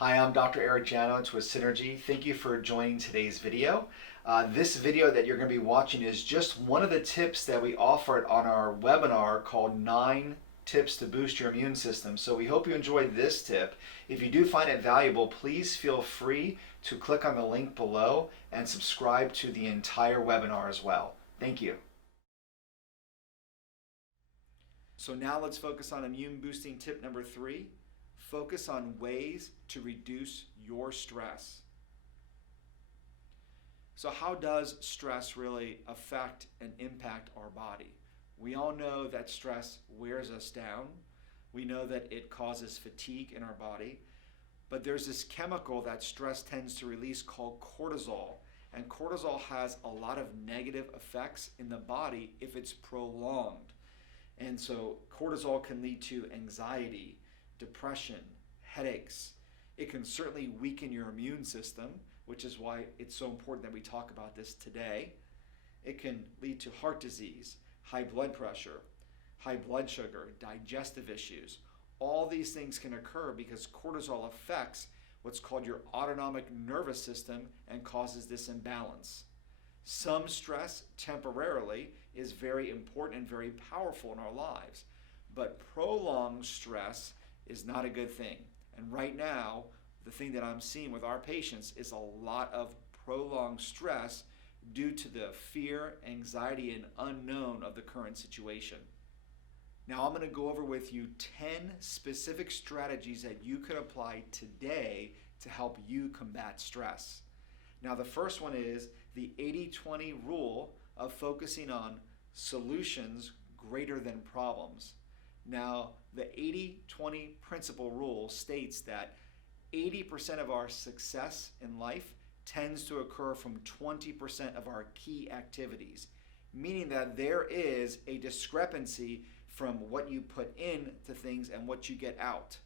Hi, I'm Dr. Eric Janowitz with Synergy. Thank you for joining today's video. This video that you're going to be watching is just one of the tips that we offered on our webinar called 9 Tips to Boost Your Immune System. So we hope you enjoyed this tip. If you do find it valuable, please feel free to click on the link below and subscribe to the entire webinar as well. Thank you. So now let's focus on immune boosting tip number 3. Focus on ways to reduce your stress. So how does stress really affect and impact our body? We all know that stress wears us down. We know that it causes fatigue in our body. But there's this chemical that stress tends to release called cortisol. And cortisol has a lot of negative effects in the body if it's prolonged. And so cortisol can lead to anxiety, depression, headaches. It can certainly weaken your immune system, which is why it's so important that we talk about this today. It can lead to heart disease, high blood pressure, high blood sugar, digestive issues. All these things can occur because cortisol affects what's called your autonomic nervous system and causes this imbalance. Some stress temporarily is very important and very powerful in our lives, but prolonged stress is not a good thing. And right now, the thing that I'm seeing with our patients is a lot of prolonged stress due to the fear, anxiety, and unknown of the current situation. Now I'm going to go over with you 10 specific strategies that you could apply today to help you combat stress. Now the first one is the 80-20 rule of focusing on solutions greater than problems. Now, the 80-20 principle rule states that 80% of our success in life tends to occur from 20% of our key activities, meaning that there is a discrepancy from what you put into things and what you get out.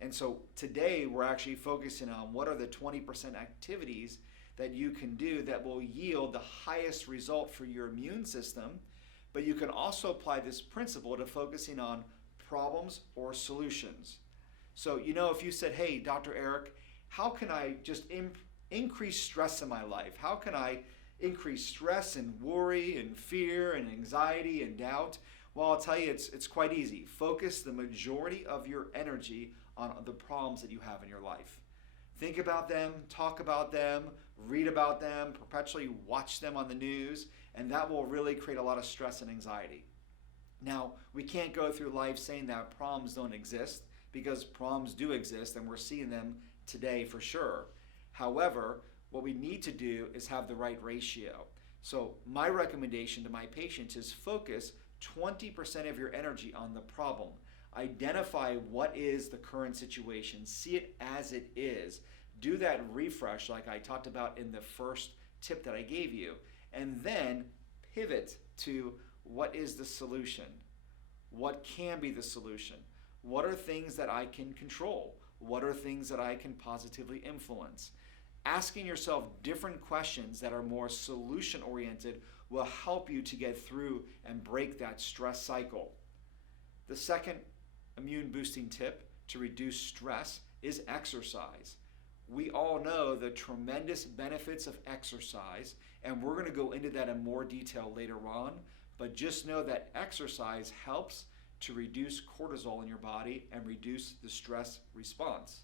And so today we're actually focusing on what are the 20% activities that you can do that will yield the highest result for your immune system, but you can also apply this principle to focusing on problems or solutions. So, if you said, hey, Dr. Eric, how can I just increase stress in my life? How can I increase stress and worry and fear and anxiety and doubt? Well, I'll tell you, it's quite easy. Focus the majority of your energy on the problems that you have in your life. Think about them, talk about them, read about them, perpetually watch them on the news, and that will really create a lot of stress and anxiety. Now, we can't go through life saying that problems don't exist, because problems do exist and we're seeing them today for sure. However, what we need to do is have the right ratio. So my recommendation to my patients is focus 20% of your energy on the problem. Identify what is the current situation. See it as it is. Do that refresh like I talked about in the first tip that I gave you. And then pivot to what is the solution? What can be the solution? What are things that I can control? What are things that I can positively influence? Asking yourself different questions that are more solution-oriented will help you to get through and break that stress cycle. The second immune-boosting tip to reduce stress is exercise. We all know the tremendous benefits of exercise, and we're going to go into that in more detail later on. But just know that exercise helps to reduce cortisol in your body and reduce the stress response.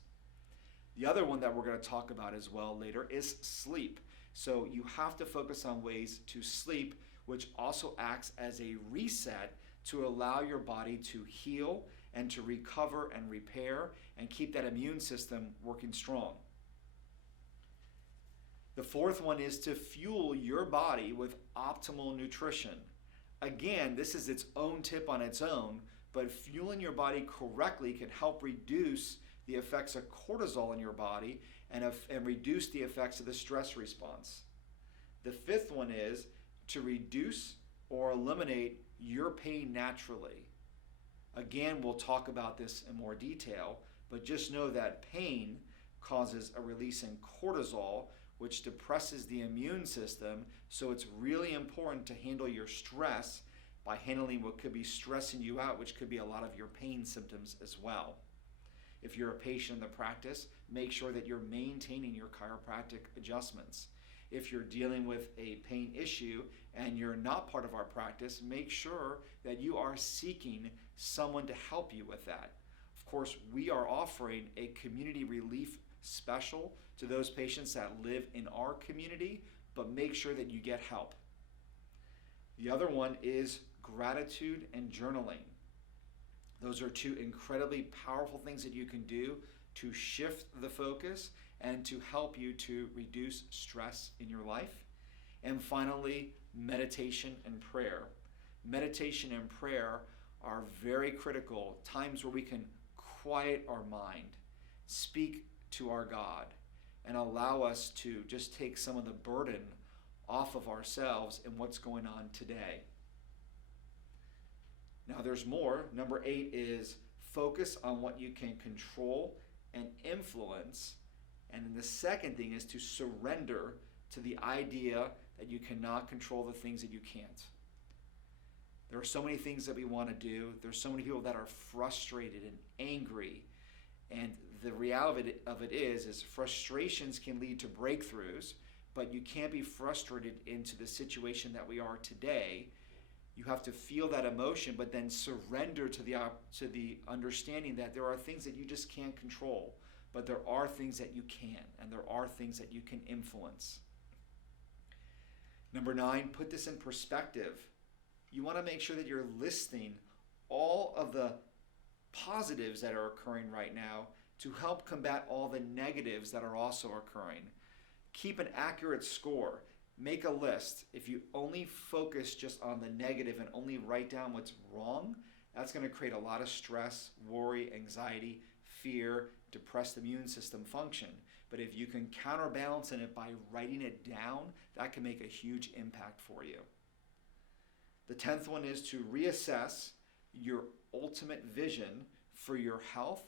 The other one that we're going to talk about as well later is sleep. So you have to focus on ways to sleep, which also acts as a reset to allow your body to heal and to recover and repair and keep that immune system working strong. The fourth one is to fuel your body with optimal nutrition. Again, this is its own tip on its own, but fueling your body correctly can help reduce the effects of cortisol in your body and reduce the effects of the stress response. The fifth one is to reduce or eliminate your pain naturally. Again, we'll talk about this in more detail, but just know that pain causes a release in cortisol, which depresses the immune system. So it's really important to handle your stress by handling what could be stressing you out, which could be a lot of your pain symptoms as well. If you're a patient in the practice, make sure that you're maintaining your chiropractic adjustments. If you're dealing with a pain issue and you're not part of our practice, make sure that you are seeking someone to help you with that. Of course, we are offering a community relief special to those patients that live in our community, but make sure that you get help. The other one is gratitude and journaling. Those are two incredibly powerful things that you can do to shift the focus and to help you to reduce stress in your life. And finally, meditation and prayer. Meditation and prayer are very critical, times where we can quiet our mind, speak to our God, and allow us to just take some of the burden off of ourselves and what's going on today. Now there's more. Number 8 is focus on what you can control and influence. And then the second thing is to surrender to the idea that you cannot control the things that you can't. There are so many things that we want to do. There's so many people that are frustrated and angry. And the reality of it is frustrations can lead to breakthroughs, but you can't be frustrated into the situation that we are today. You have to feel that emotion, but then surrender to the understanding that there are things that you just can't control, but there are things that you can, and there are things that you can influence. Number 9, put this in perspective. You want to make sure that you're listing all of the positives that are occurring right now to help combat all the negatives that are also occurring. Keep an accurate score. Make a list. If you only focus just on the negative and only write down what's wrong, that's going to create a lot of stress, worry, anxiety, fear, depressed immune system function. But if you can counterbalance it by writing it down, that can make a huge impact for you. The 10th one is to reassess your ultimate vision for your health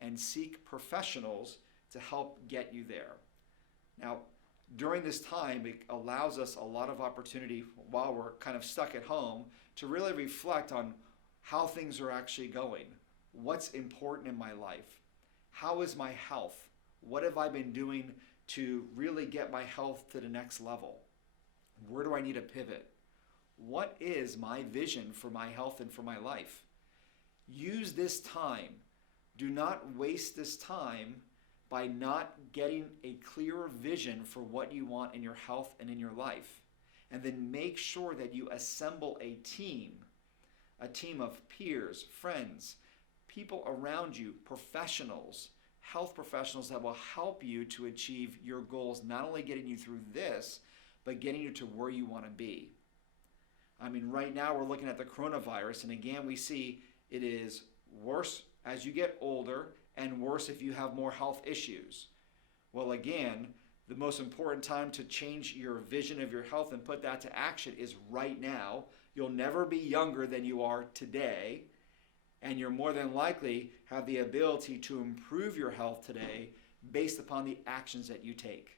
and seek professionals to help get you there. Now, during this time, it allows us a lot of opportunity while we're kind of stuck at home to really reflect on how things are actually going. What's important in my life? How is my health? What have I been doing to really get my health to the next level? Where do I need to pivot? What is my vision for my health and for my life? Use this time. Do not waste this time by not getting a clearer vision for what you want in your health and in your life. And then make sure that you assemble a team of peers, friends, people around you, professionals, health professionals that will help you to achieve your goals, not only getting you through this, but getting you to where you want to be. I mean, right now we're looking at the coronavirus, and again, we see it is worse as you get older and worse if you have more health issues. Well, again, the most important time to change your vision of your health and put that to action is right now. You'll never be younger than you are today, and you're more than likely have the ability to improve your health today based upon the actions that you take.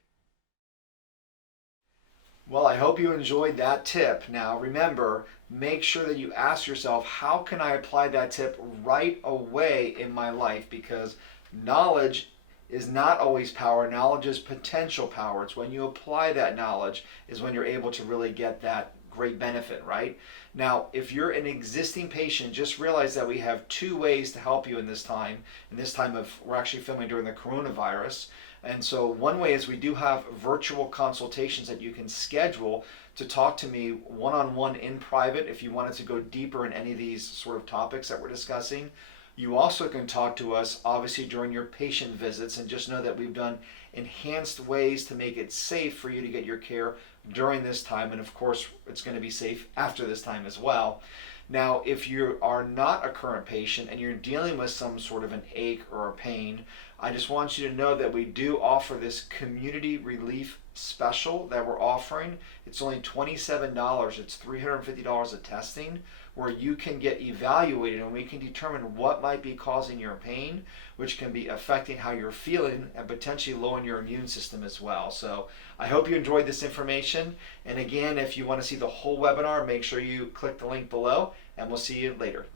Well, I hope you enjoyed that tip. Now, remember, make sure that you ask yourself, how can I apply that tip right away in my life? Because knowledge is not always power. Knowledge is potential power. It's when you apply that knowledge is when you're able to really get that great benefit, right? Now, if you're an existing patient, just realize that we have 2 ways to help you in this time. We're actually filming during the coronavirus. And so one way is we do have virtual consultations that you can schedule to talk to me one-on-one in private if you wanted to go deeper in any of these sort of topics that we're discussing. You also can talk to us obviously during your patient visits, and just know that we've done enhanced ways to make it safe for you to get your care during this time, and of course it's going to be safe after this time as well. Now, if you are not a current patient and you're dealing with some sort of an ache or a pain, I just want you to know that we do offer this community relief special that we're offering. It's only $27. It's $350 of testing, where you can get evaluated and we can determine what might be causing your pain, which can be affecting how you're feeling and potentially lowering your immune system as well. So I hope you enjoyed this information. And again, if you want to see the whole webinar, make sure you click the link below, and we'll see you later.